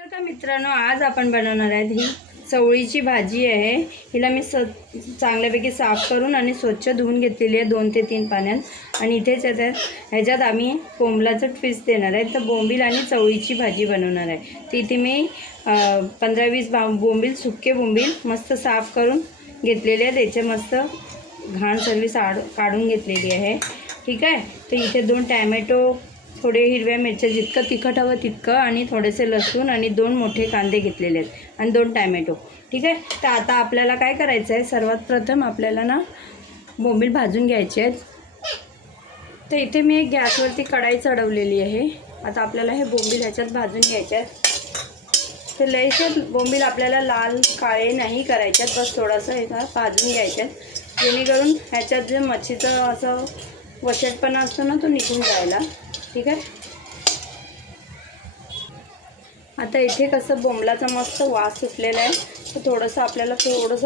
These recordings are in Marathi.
तर का मित्रांनो, आज आपण बनवणार आहे ही चवळीची भाजी आहे। हिला मी चांगल्यापैकी साफ करून आणि स्वच्छ धुवून घेतलेली आहे 2 ते 3 पाण्यात। आणि इथेच ह्याच्यात आम्ही बोंबलाचं ट्विस्ट देणार आहे। तर बोंबील आणि चवळीची भाजी बनवणार आहे। तर इथे मी 15-20 बोंबील, सुके बोंबील मस्त साफ करून घेतलेले आहेत। याचे मस्त घाण सर्व काढून घेतलेली आहे। ठीक आहे। तर इथे 2 टॅमॅटो, थोडे हिरव्या मिरच्या, जितकं तिखट हवं तितकं, आणि थोडेसे लसूण आणि 2 मोठे कांदे घेतलेले आहेत आणि 2 टॅमॅटो। ठीक आहे। तर आता आपल्याला काय करायचं आहे, सर्वात प्रथम आपल्याला ना बोंबील भाजून घ्यायचे आहेत। तर इथे मी एक गॅसवरती कढाई चढवलेली आहे। आता आपल्याला हे बोंबील ह्याच्यात भाजून घ्यायचे आहेत। तर लयसे बोंबील आपल्याला लाल काळे नाही करायचे आहेत, बस थोडंसं हे भाजून घ्यायचे आहेत, जेणेकरून ह्याच्यात जे मच्छीचं असं वशटपणा असतो ना तो निघून जायला। ठीक आहे। आता इथे कसं बोंबलाचा मस्त वास सुटलेला आहे, तर थोडंसं आपल्याला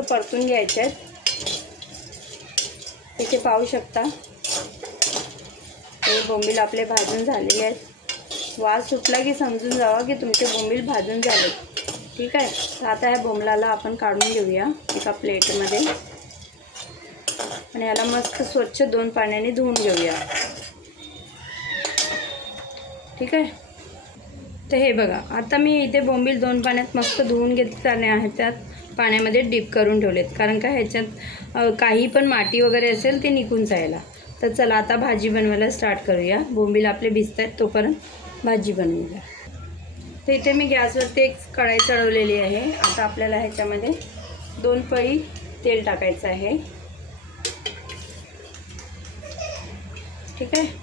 परतून घ्यायचं आहे। इथे पाहू शकता हे बोंबील आपले भाजून झालेले आहेत। वास सुटला की समजून जावा की तुमचे बोंबील भाजून झाले। ठीक आहे। तर आता ह्या बोंबलाला आपण काढून घेऊया एका प्लेटमध्ये आणि याला मस्त स्वच्छ 2 पाण्याने धुवून घेऊया। ठीक आहे। तर हे बघा, आता मी इथे बोंबील 2 पाण्यात मस्त धुवून घेतले आहेत, त्यात पाण्यामध्ये डीप करून ठेवलेत, कारण का ह्याच्यात काही पण माती वगैरे असेल ते निघून जायला। तर चला आता भाजी बनवायला स्टार्ट करूया। बोंबील आपले भिजत आहेत तोपर्यंत भाजी बनवूया। तर इथे मी गॅसवरती एक कढाई चढवलेली आहे। आता आपल्याला ह्याच्यामध्ये 2 पळी तेल टाकायचं आहे। ठीक आहे।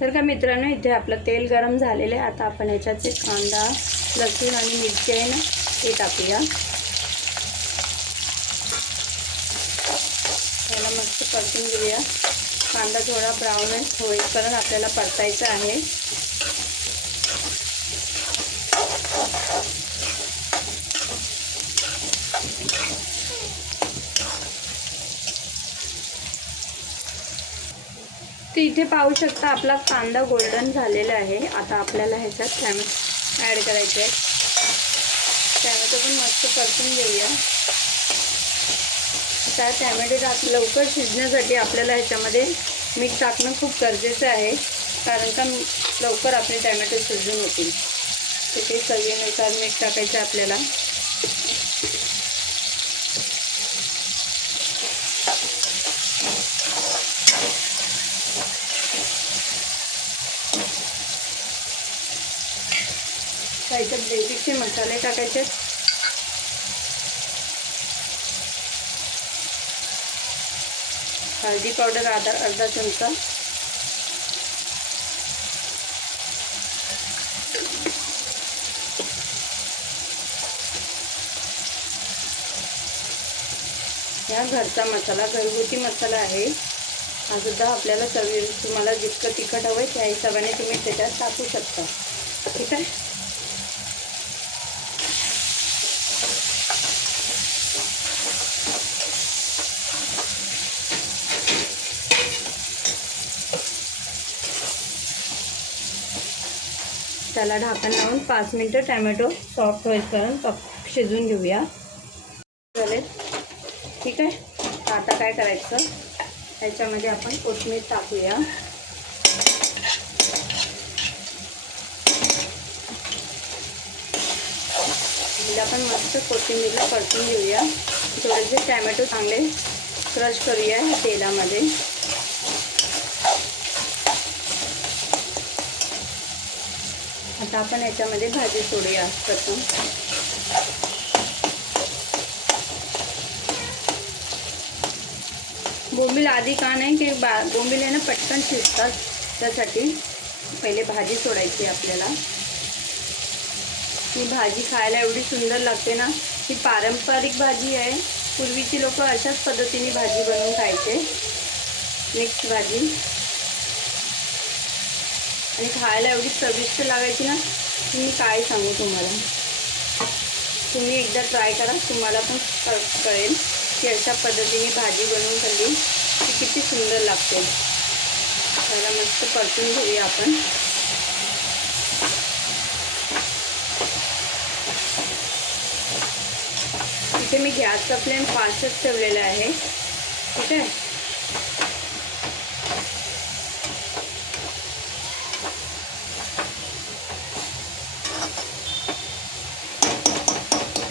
तर का मित्रांनो, इथे आपलं तेल गरम झालेलं आहे। आता आपण ह्याच्यात जे कांदा, लसूण आणि मिरची आहे ना ते टाकूया। त्याला मस्त परतून घेऊया। कांदा थोडा ब्राऊन होईपर्यंत आपल्याला परतायचा आहे। तर इथे पाहू शकता आपला कांदा गोल्डन झालेला आहे। आता आपल्याला ह्याच्यात टॅमॅटो ॲड करायचे आहे। टॅमॅटो पण मस्त परतून घेऊया। आता टॅमॅटो लवकर शिजण्यासाठी आपल्याला ह्याच्यामध्ये मीठ टाकणं खूप गरजेचं आहे, कारण का लवकर आपले टॅमॅटो शिजून होतील। तिथे चवीनुसार मीठ टाकायचं आपल्याला। ह्याच्यात बेसिकचे मसाले टाकायचे। हळदी पावडर अर्धा चमचा, हा घरचा मसाला, घरगुती मसाला आहे। हा सुद्धा आपल्याला तुम्हाला जितकं तिखट हवं त्या हिशोबाने तुम्ही त्याच्यात टाकू शकता। ठीक आहे। त्याला झाकण लावून 5 मिनिटं टॅमॅटो सॉफ्ट होईपर्यंत शिजवून घेऊया। चालेल। ठीक आहे। आता काय करायचं, ह्याच्यामध्ये आपण कोथिंबीर टाकूया। हिला पण मस्त कोथिंबीरला परतून घेऊया। थोडेसे टॅमॅटो चांगले क्रश करूया ह्या तेलामध्ये। आता आपण याच्यामध्ये भाजी सोडूया प्रथम। बोंबील आधी का नाही की बोंबील आहे ना पटकन शिजतात, त्यासाठी पहिले भाजी सोडायची आपल्याला। ही भाजी खायला एवढी सुंदर लागते ना। ही पारंपरिक भाजी आहे। पूर्वीची लोक अशाच पद्धतीने भाजी बनवून खायचे, मिक्स भाजी, आणि खायला एवढी चविष्ट लागायची ना की मी काय सांगू तुम्हाला। तुम्ही एकदा ट्राय करा, तुम्हाला पण कळेल की अशा पद्धतीने भाजी बनवून खाल्ली की किती सुंदर लागते। त्याला मस्त परतून घेऊया आपण. इथे मी गॅसचा फ्लेम फास्टच ठेवलेला आहे. ठीक आहे.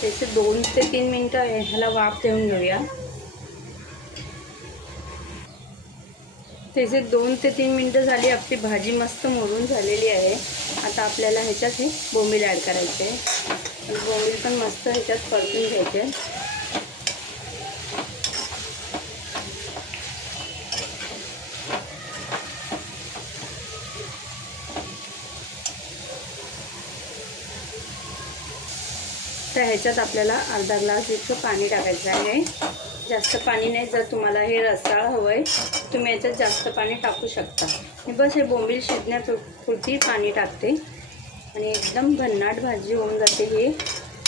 त्याचे 2 ते 3 मिनटं ह्याला वाफ देऊन घेऊया. त्याचे 2 ते 3 मिनटं झाली. आपली भाजी मस्त मोरून झालेली आहे. आता आपल्याला ह्याच्यात हे बोंबील ॲड करायचे आहे. बोंबील पण मस्त ह्याच्यात परतून घ्यायचे. तर ह्याच्यात आपल्याला अर्धा ग्लास इतकं पाणी टाकायचं आहे. जास्त पाणी नाही. जर तुम्हाला हे रसाळ हवं आहे तुम्ही याच्यात जास्त पाणी टाकू शकता. मी बस हे बोंबील शिजण्यापुरती पाणी टाकते आणि एकदम भन्नाट भाजी होऊन जाते. ही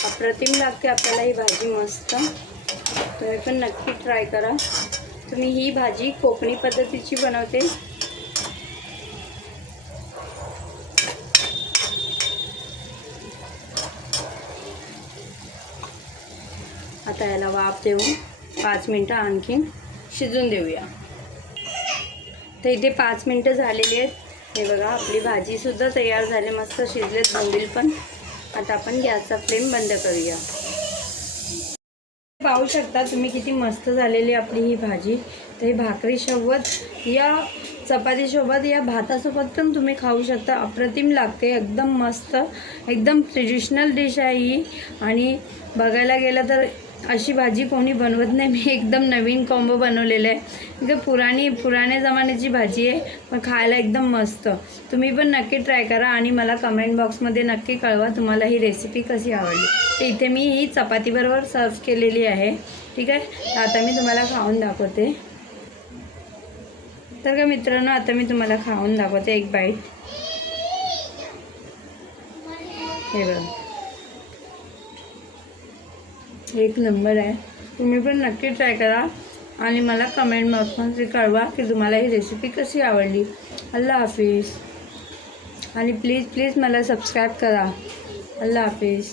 अप्रतिम लागते आपल्याला ही भाजी मस्त. तुम्ही पण नक्की ट्राय करा. तुम्ही ही भाजी कोकणी पद्धतीची बनवते. आता याला वाफ देऊन 5 मिनटं आणखीन शिजून देऊया. तर इथे 5 मिनटं झालेली आहेत. हे बघा आपली भाजीसुद्धा तयार झाली. मस्त शिजलेत बोंबील पण. आता आपण गॅसचा फ्लेम बंद करूया. पाहू शकता तुम्ही किती मस्त झालेली आपली ही भाजी. तर ही भाकरीसोबत या चपातीसोबत या भातासोबत पण तुम्ही खाऊ शकता. अप्रतिम लागते. एकदम मस्त एकदम ट्रेडिशनल डिश आहे ही. आणि बघायला गेलं तर अशी भाजी कोणी बनवत नाही. मी एकदम नवीन कॉम्बो बनवलेला आहे. एकदम पुराण्या जमान्याची भाजी आहे पण खायला एकदम मस्त. तुम्ही पण नक्की ट्राय करा आणि मला कमेंट बॉक्समध्ये नक्की कळवा तुम्हाला ही रेसिपी कशी आवडली. तर इथे मी ही चपातीबरोबर सर्व केलेली आहे. ठीक आहे. तर आता मी तुम्हाला खाऊन दाखवते. तर का मित्रांनो आता मी तुम्हाला खाऊन दाखवते एक बाईट. हे बघा एक नंबर आहे. तुम्ही पण नक्की ट्राय करा आणि मला कमेंट बॉक्समध्ये कळवा की तुम्हाला ही रेसिपी कशी आवडली. अल्लाह हाफिज. आणि प्लीज मला सबस्क्राईब करा. अल्लाह हाफिज.